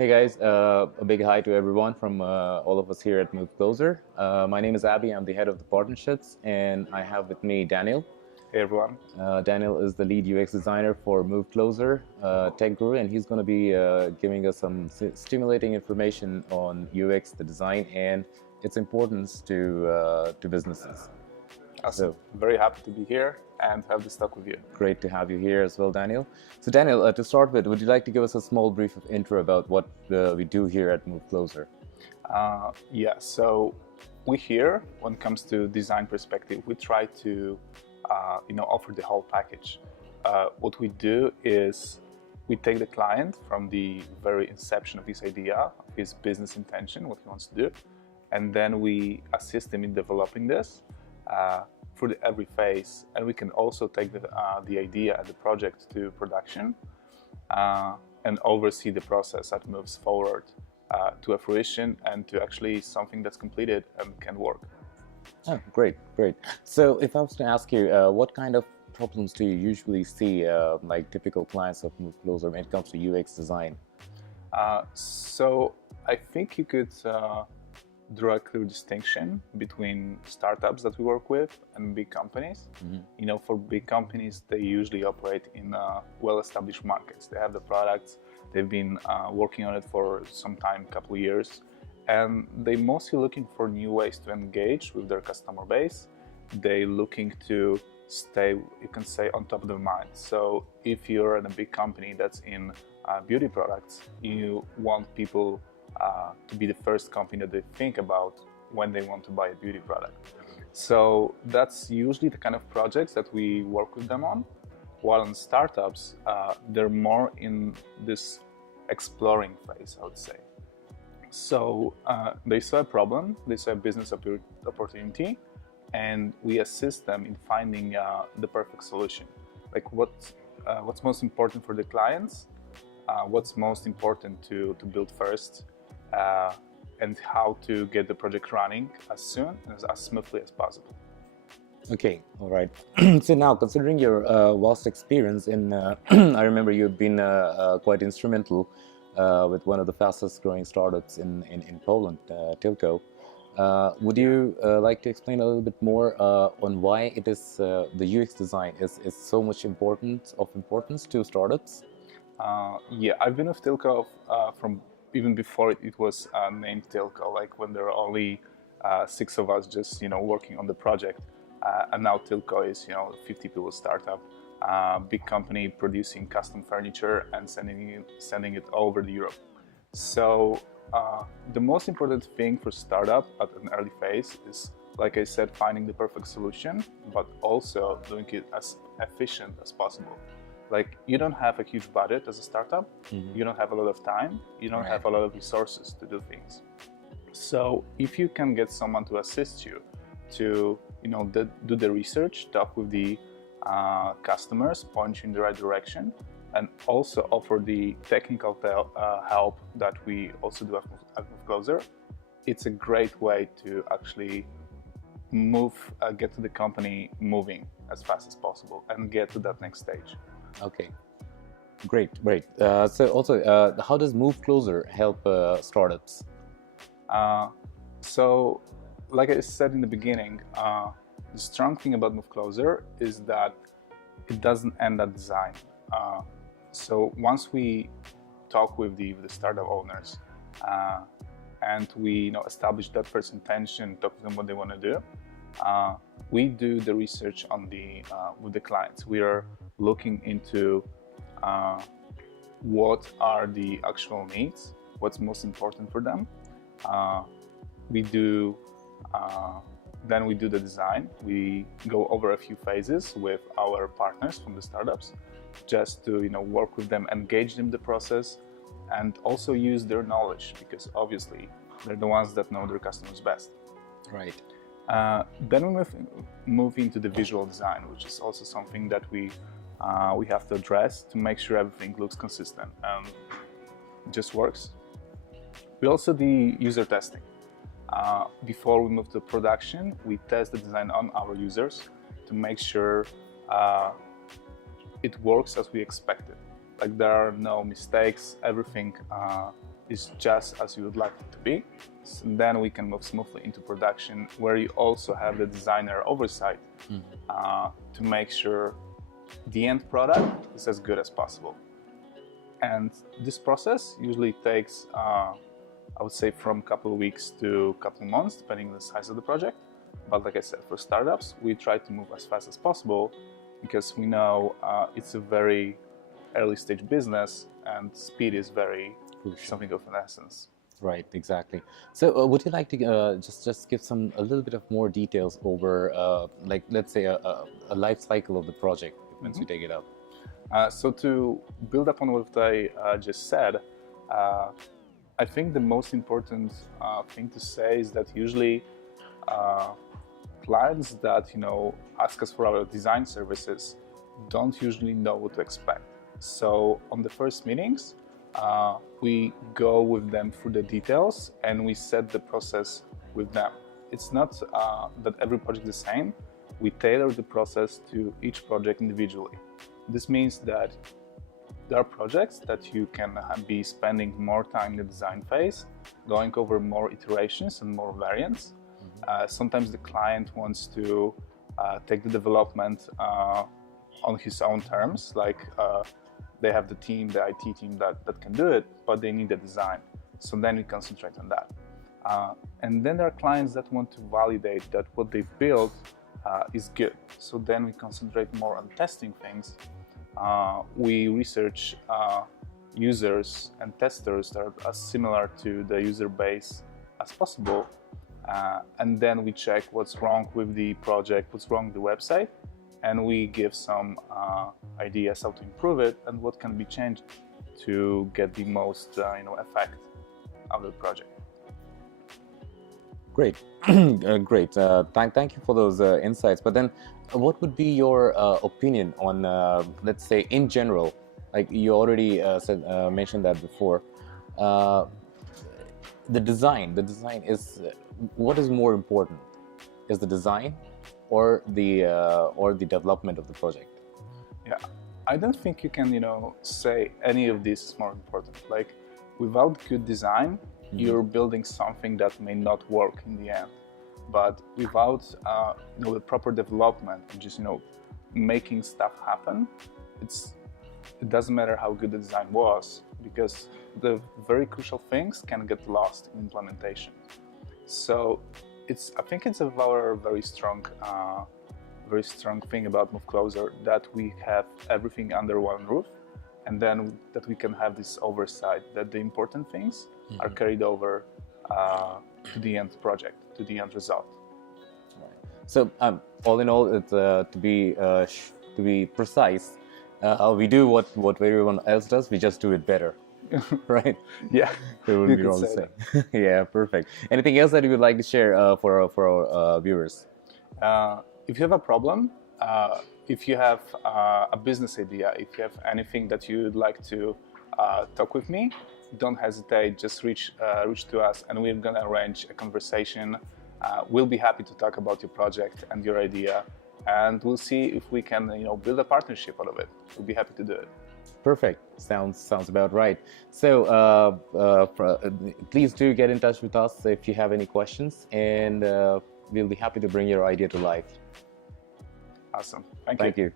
Hey guys, a big hi to everyone from all of us here at Move Closer. My name is Abby, I'm the head of the partnerships, and I have with me Daniel. Hey everyone. Daniel is the lead UX designer for Move Closer Tech Guru, and he's going to be giving us some stimulating information on UX, the design, and its importance to businesses. Awesome. Very happy to be here and have this talk with you. Great to have you here as well, Daniel. So Daniel, to start with, would you like to give us a small brief of intro about what we do here at Move Closer? So we here, when it comes to design perspective, we try to offer the whole package. What we do is we take the client from the very inception of his idea, of his business intention, what he wants to do, and then we assist him in developing this through every phase. And we can also take the idea and the project to production and oversee the process that moves forward to a fruition and to actually something that's completed and can work. Oh, great. So if I was to ask you, what kind of problems do you usually see, like typical clients of Move Closer when it comes to UX design? So I think you could draw a clear distinction between startups that we work with and big companies. Mm-hmm. For big companies, they usually operate in well-established markets. They have the products, they've been working on it for some time, couple of years, and they're mostly looking for new ways to engage with their customer base. They're looking to stay, you can say, on top of their mind. So if you're in a big company that's in beauty products, you want people to be the first company that they think about when they want to buy a beauty product. So that's usually the kind of projects that we work with them on. While in startups, they're more in this exploring phase, I would say. So they saw a problem, they saw a business opportunity, and we assist them in finding the perfect solution. Like what's most important for the clients, what's most important to build first, and how to get the project running as soon and as smoothly as possible. Okay, all right. So now, considering your vast experience in, I remember you've been quite instrumental with one of the fastest growing startups in Poland, Tilco. Would you like to explain a little bit more on why it is the UX design is so much importance to startups? Yeah, I've been with Tilco from even before it was named Tilco, like when there were only 6 of us just working on the project, and now Tilco is 50 people startup, big company producing custom furniture and sending it over to Europe. So the most important thing for startup at an early phase is, like I said, finding the perfect solution, but also doing it as efficient as possible. Like, you don't have a huge budget as a startup, mm-hmm. You don't have a lot of time, you don't have a lot of resources to do things. So if you can get someone to assist you to do the research, talk with the customers, point you in the right direction, and also offer the technical help that we also do at Move Closer, it's a great way to actually get the company moving as fast as possible and get to that next stage. Okay, great. So also, how does Move Closer help startups? So, like I said in the beginning, the strong thing about Move Closer is that it doesn't end at design. So once we talk with the startup owners and we establish that first intention, talk to them what they want to do, we do the research on with the clients. We are looking into what are the actual needs, what's most important for them. Then we do the design. We go over a few phases with our partners from the startups, just to work with them, engage them in the process, and also use their knowledge, because obviously they're the ones that know their customers best. Right. Then we move into the visual design, which is also something that we have to address to make sure everything looks consistent and just works. We also do user testing. Before we move to production, we test the design on our users to make sure it works as we expected. Like there are no mistakes. Everything is just as you would like it to be. So then we can move smoothly into production, where you also have the designer oversight to make sure the end product is as good as possible. And this process usually takes, I would say, from a couple of weeks to a couple of months, depending on the size of the project. But like I said, for startups, we try to move as fast as possible because we know it's a very early stage business and speed is very something of an essence. Right, exactly. So would you like to just give a little bit of more details over, like, let's say a life cycle of the project once you take it up? So to build upon what I just said, I think the most important thing to say is that usually clients that ask us for our design services don't usually know what to expect. So on the first meetings, we go with them through the details and we set the process with them. It's not that every project is the same. We tailor the process to each project individually. This means that there are projects that you can be spending more time in the design phase, going over more iterations and more variants. Sometimes the client wants to take the development on his own terms, like they have the team, the IT team that can do it, but they need the design. So then we concentrate on that. And then there are clients that want to validate that what they built is good. So then we concentrate more on testing things. We research users and testers that are as similar to the user base as possible. And then we check what's wrong with the project, what's wrong with the website, and we give some ideas how to improve it and what can be changed to get the most effect of the project. Great, great. Thank you for those insights. But then, what would be your opinion on, let's say, in general? Like you already mentioned that before. The design is what is more important? Is the design or the development of the project? Yeah, I don't think you can say any of this is more important. Like without good design, you're building something that may not work in the end. But without the proper development and just making stuff happen, it doesn't matter how good the design was, because the very crucial things can get lost in implementation. So I think it's our very strong thing about Move Closer, that we have everything under one roof, and then that we can have this oversight that the important things are carried over to the end project, to the end result. Right. So all in all, it's, to be precise, we do what everyone else does. We just do it better, right? Yeah, it wouldn't be wrong to say. Yeah, perfect. Anything else that you would like to share for our viewers? If you have a problem, if you have a business idea, if you have anything that you'd like to talk with me, don't hesitate. Just reach to us, and we're gonna arrange a conversation. We'll be happy to talk about your project and your idea, and we'll see if we can, build a partnership out of it. We'll be happy to do it. Perfect. Sounds about right. So please do get in touch with us if you have any questions, and we'll be happy to bring your idea to life. Awesome. Thank you.